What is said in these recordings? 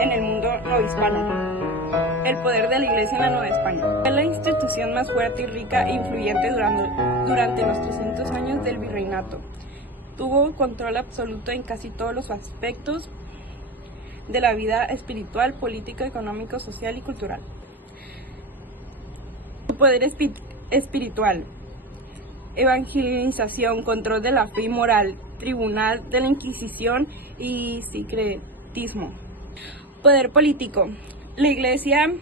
en el mundo novohispano. El poder de la Iglesia en la Nueva España. Fue la institución más fuerte y rica e influyente durante los 300 años del virreinato. Tuvo control absoluto en casi todos los aspectos de la vida espiritual, político, económico, social y cultural. Su poder espiritual, evangelización, control de la fe y moral, tribunal de la Inquisición y secretismo. Poder político. La Iglesia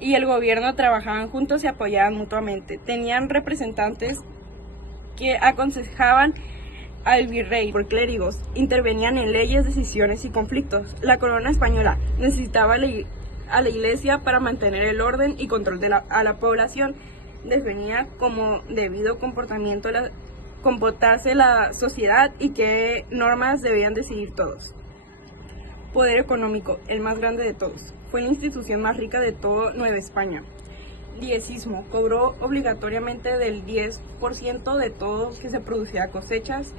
y el gobierno trabajaban juntos y apoyaban mutuamente. Tenían representantes que aconsejaban al virrey por clérigos, intervenían en leyes, decisiones y conflictos. La corona española necesitaba a la Iglesia para mantener el orden y control a la población. Definía como debido comportarse la sociedad y qué normas debían de seguir todos. Poder económico, el más grande de todos. Fue la institución más rica de toda Nueva España. Diesismo, cobró obligatoriamente del 10% de todo que se producía: cosechas,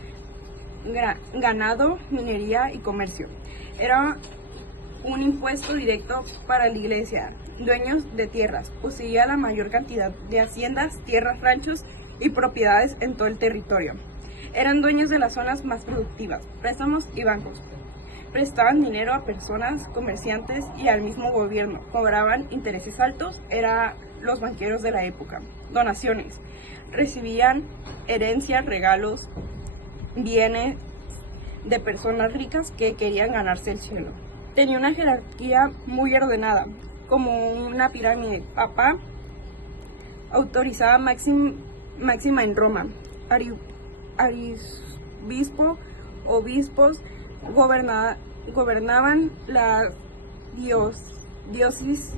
ganado, minería y comercio. Era un impuesto directo para la Iglesia. Dueños de tierras, poseía la mayor cantidad de haciendas, tierras, ranchos y propiedades en todo el territorio. Eran dueños de las zonas más productivas, préstamos y bancos. Prestaban dinero a personas, comerciantes y al mismo gobierno. Cobraban intereses altos, eran los banqueros de la época. Donaciones. Recibían herencias, regalos, bienes de personas ricas que querían ganarse el cielo. Tenía una jerarquía muy ordenada, como una pirámide. Papa autorizaba máxima en Roma. Arzobispo, obispos gobernaban la diócesis,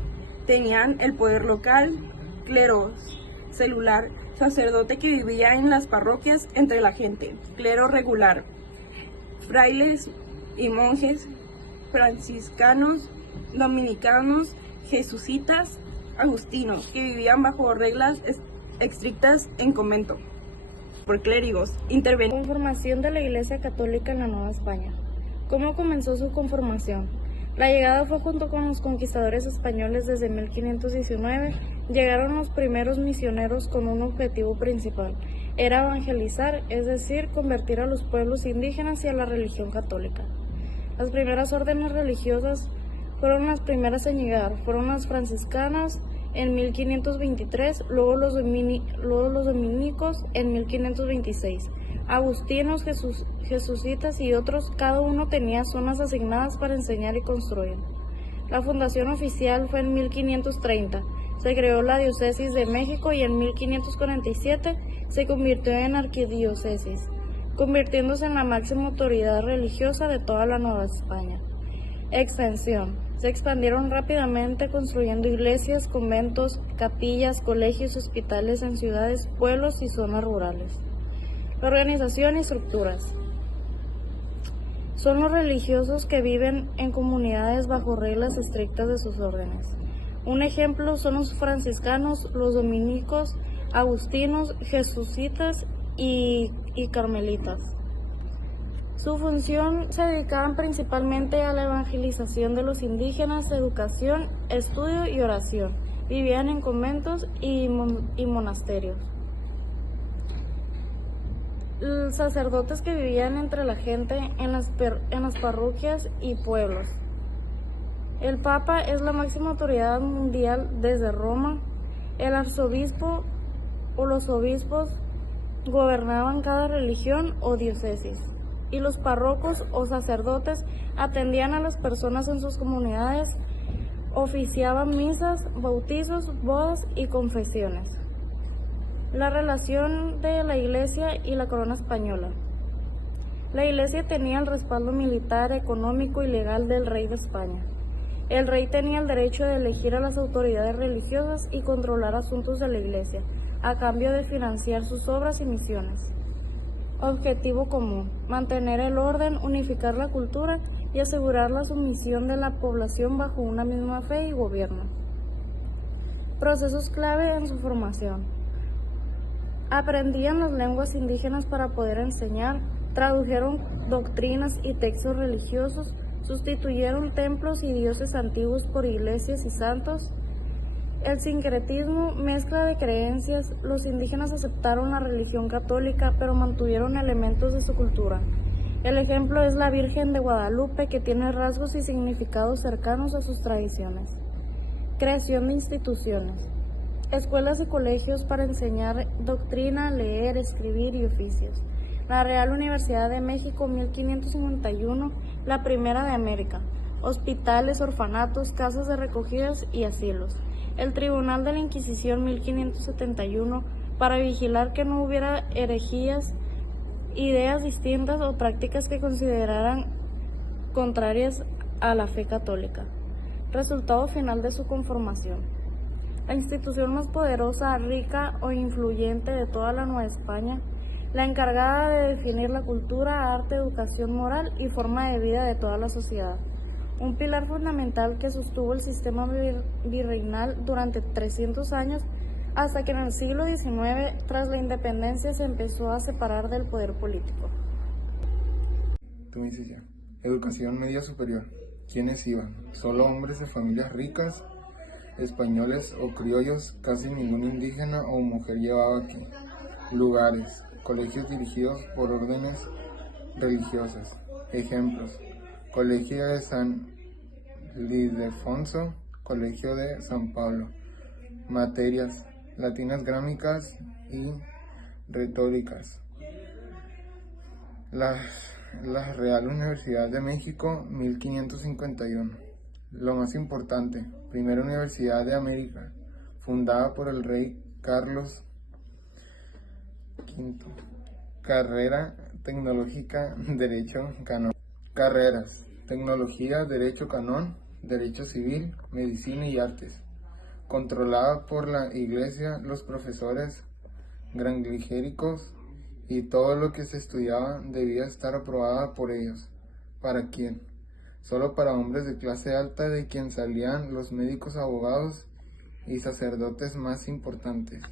tenían el poder local, clero secular, sacerdote que vivía en las parroquias entre la gente, clero regular, frailes y monjes, franciscanos, dominicanos, jesuitas, agustinos, que vivían bajo reglas estrictas en convento. Por clérigos, intervenía. Conformación de la Iglesia Católica en la Nueva España. ¿Cómo comenzó su conformación? La llegada fue junto con los conquistadores españoles desde 1519. Llegaron los primeros misioneros con un objetivo principal. Era evangelizar, es decir, convertir a los pueblos indígenas y a la religión católica. Las primeras órdenes religiosas fueron las primeras en llegar. Fueron las franciscanas en 1523, luego los dominicos en 1526. Agustinos, jesuitas y otros, cada uno tenía zonas asignadas para enseñar y construir. La fundación oficial fue en 1530. Se creó la diócesis de México y en 1547 se convirtió en arquidiócesis, convirtiéndose en la máxima autoridad religiosa de toda la Nueva España. Extensión. Se expandieron rápidamente construyendo iglesias, conventos, capillas, colegios, hospitales en ciudades, pueblos y zonas rurales. La organización y estructuras. Son los religiosos que viven en comunidades bajo reglas estrictas de sus órdenes. Un ejemplo son los franciscanos, los dominicos, agustinos, jesuitas y carmelitas. Su función se dedicaban principalmente a la evangelización de los indígenas, educación, estudio y oración. Vivían en conventos y monasterios. Los sacerdotes que vivían entre la gente en las parroquias y pueblos. El Papa es la máxima autoridad mundial desde Roma. El arzobispo o los obispos gobernaban cada religión o diócesis, y los párrocos o sacerdotes atendían a las personas en sus comunidades, oficiaban misas, bautizos, bodas y confesiones. La relación de la Iglesia y la corona española. La Iglesia tenía el respaldo militar, económico y legal del rey de España. El rey tenía el derecho de elegir a las autoridades religiosas y controlar asuntos de la Iglesia, a cambio de financiar sus obras y misiones. Objetivo común: mantener el orden, unificar la cultura y asegurar la sumisión de la población bajo una misma fe y gobierno. Procesos clave en su formación. Aprendían las lenguas indígenas para poder enseñar, tradujeron doctrinas y textos religiosos, Sustituyeron templos y dioses antiguos por iglesias y santos. El sincretismo, mezcla de creencias. Los indígenas aceptaron la religión católica, pero mantuvieron elementos de su cultura. El ejemplo es la Virgen de Guadalupe, que tiene rasgos y significados cercanos a sus tradiciones. Creación de instituciones. Escuelas y colegios para enseñar doctrina, leer, escribir y oficios. La Real Universidad de México, 1551, la primera de América. Hospitales, orfanatos, casas de recogidas y asilos. El Tribunal de la Inquisición, 1571, para vigilar que no hubiera herejías, ideas distintas o prácticas que consideraran contrarias a la fe católica. Resultado final de su conformación. La institución más poderosa, rica o influyente de toda la Nueva España, la encargada de definir la cultura, arte, educación moral y forma de vida de toda la sociedad. Un pilar fundamental que sostuvo el sistema virreinal durante 300 años, hasta que en el siglo XIX, tras la independencia, se empezó a separar del poder político. Tú me dices ya. Educación media superior. ¿Quiénes iban? Solo hombres de familias ricas, españoles o criollos, casi ningún indígena o mujer llevaba aquí. Lugares. Colegios dirigidos por órdenes religiosas. Ejemplos. Colegio de San Ildefonso, Colegio de San Pablo. Materias. Latinas, gráficas y retóricas. La Real Universidad de México, 1551. Lo más importante, primera universidad de América, fundada por el rey Carlos V. Carrera tecnológica, derecho canón. Carreras: tecnología, derecho canón, derecho civil, medicina y artes. Controlada por la Iglesia, los profesores grangligéricos y todo lo que se estudiaba debía estar aprobada por ellos. ¿Para quién? Solo para hombres de clase alta, de quien salían los médicos, abogados y sacerdotes más importantes.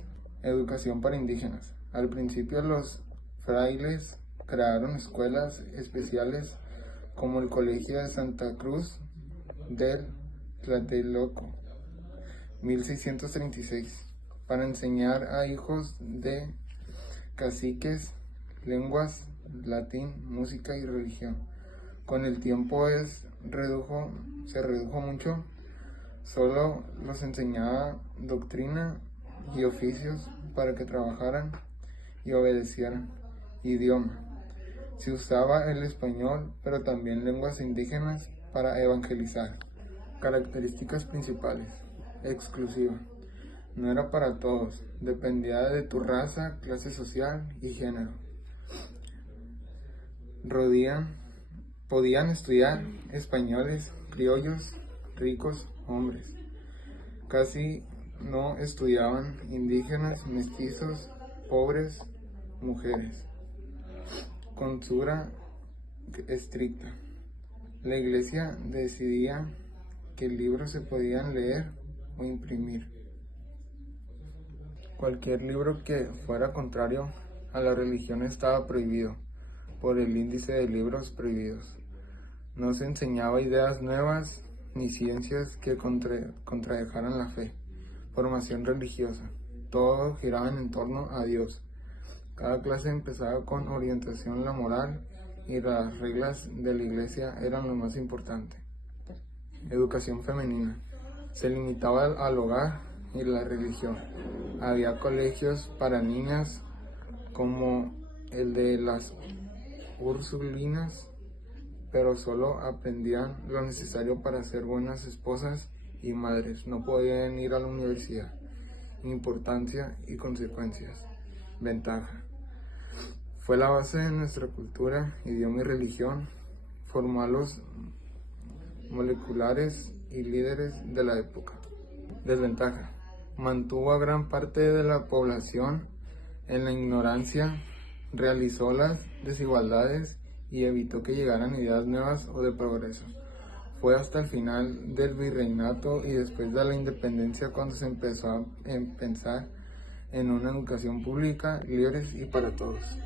Educación para indígenas. Al principio los frailes crearon escuelas especiales como el Colegio de Santa Cruz del Tlatelolco, 1636, para enseñar a hijos de caciques lenguas, latín, música y religión. Con el tiempo se redujo mucho, solo los enseñaba doctrina y oficios para que trabajaran y obedecieran. Idioma. Se usaba el español, pero también lenguas indígenas para evangelizar. Características principales. Exclusiva. No era para todos, dependía de tu raza, clase social y género. Podían estudiar españoles, criollos, ricos, hombres. Casi no estudiaban indígenas, mestizos, pobres, mujeres. Censura estricta. La Iglesia decidía qué libros se podían leer o imprimir. Cualquier libro que fuera contrario a la religión estaba prohibido por el índice de libros prohibidos. No se enseñaba ideas nuevas ni ciencias que contradijeran la fe. Formación religiosa. Todo giraba en torno a Dios. Cada clase empezaba con orientación a la moral y las reglas de la iglesia eran lo más importante. Educación femenina. Se limitaba al hogar y la religión. Había colegios para niñas como el de las Ursulinas, pero solo aprendían lo necesario para ser buenas esposas y madres. No podían ir a la universidad. Importancia y consecuencias. Ventaja. Fue la base de nuestra cultura, idioma y religión. Formó a los moleculares y líderes de la época. Desventaja. Mantuvo a gran parte de la población en la ignorancia, realizó las desigualdades y evitó que llegaran ideas nuevas o de progreso. Fue hasta el final del virreinato y después de la independencia cuando se empezó a pensar en una educación pública, libre y para todos.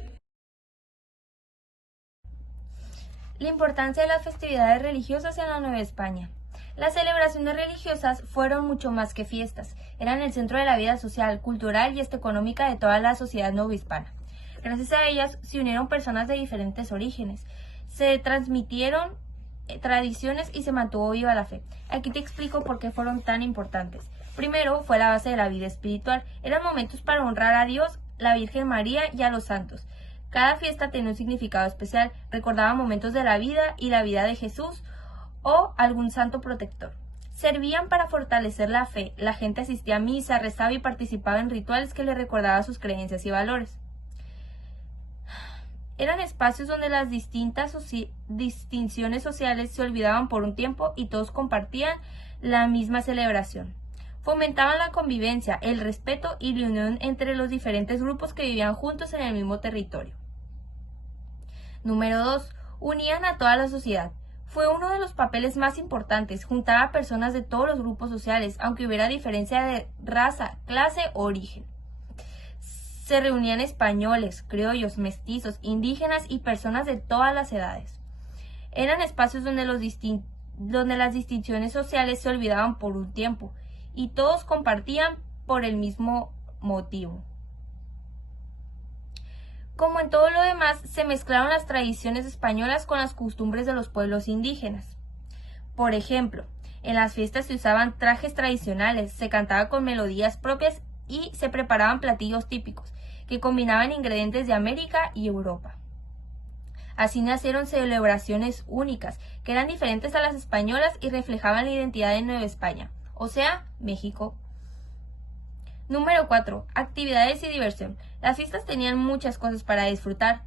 La importancia de las festividades religiosas en la Nueva España. Las celebraciones religiosas fueron mucho más que fiestas, eran el centro de la vida social, cultural y hasta económica de toda la sociedad novohispana. Gracias a ellas se unieron personas de diferentes orígenes, se transmitieron tradiciones y se mantuvo viva la fe. Aquí te explico por qué fueron tan importantes. Primero, fue la base de la vida espiritual. Eran momentos para honrar a Dios, la Virgen María y a los santos. Cada fiesta tenía un significado especial, recordaba momentos de la vida y la vida de Jesús o algún santo protector. Servían para fortalecer la fe. La gente asistía a misa, rezaba y participaba en rituales que le recordaban sus creencias y valores. Eran espacios donde las distintas distinciones sociales se olvidaban por un tiempo y todos compartían la misma celebración. Fomentaban la convivencia, el respeto y la unión entre los diferentes grupos que vivían juntos en el mismo territorio. Número 2. Unían a toda la sociedad. Fue uno de los papeles más importantes, juntaba a personas de todos los grupos sociales, aunque hubiera diferencia de raza, clase o origen. Se reunían españoles, criollos, mestizos, indígenas y personas de todas las edades. Eran espacios donde las distinciones sociales se olvidaban por un tiempo y todos compartían por el mismo motivo. Como en todo lo demás, se mezclaron las tradiciones españolas con las costumbres de los pueblos indígenas. Por ejemplo, en las fiestas se usaban trajes tradicionales, se cantaba con melodías propias y se preparaban platillos típicos, que combinaban ingredientes de América y Europa. Así nacieron celebraciones únicas, que eran diferentes a las españolas y reflejaban la identidad de Nueva España, o sea, México. Número 4. Actividades y diversión. Las fiestas tenían muchas cosas para disfrutar.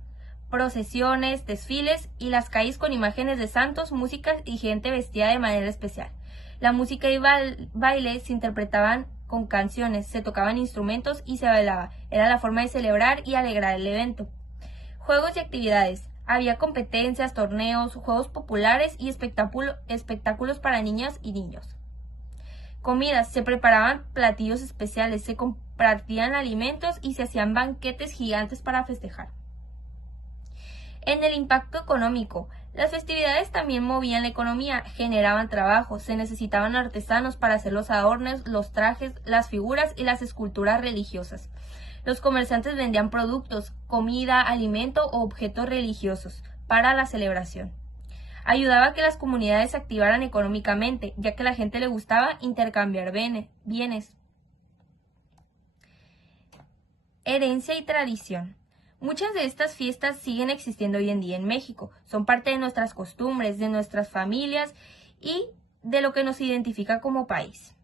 Procesiones, desfiles y las calles con imágenes de santos, músicas y gente vestida de manera especial. La música y baile se interpretaban con canciones, se tocaban instrumentos y se bailaba. Era la forma de celebrar y alegrar el evento. Juegos y actividades. Había competencias, torneos, juegos populares y espectáculos para niñas y niños. Comidas. Se preparaban platillos especiales, se compartían alimentos y se hacían banquetes gigantes para festejar. En el impacto económico. Las festividades también movían la economía, generaban trabajo, se necesitaban artesanos para hacer los adornos, los trajes, las figuras y las esculturas religiosas. Los comerciantes vendían productos, comida, alimento o objetos religiosos para la celebración. Ayudaba a que las comunidades se activaran económicamente, ya que a la gente le gustaba intercambiar bienes. Herencia y tradición. Muchas de estas fiestas siguen existiendo hoy en día en México. Son parte de nuestras costumbres, de nuestras familias y de lo que nos identifica como país.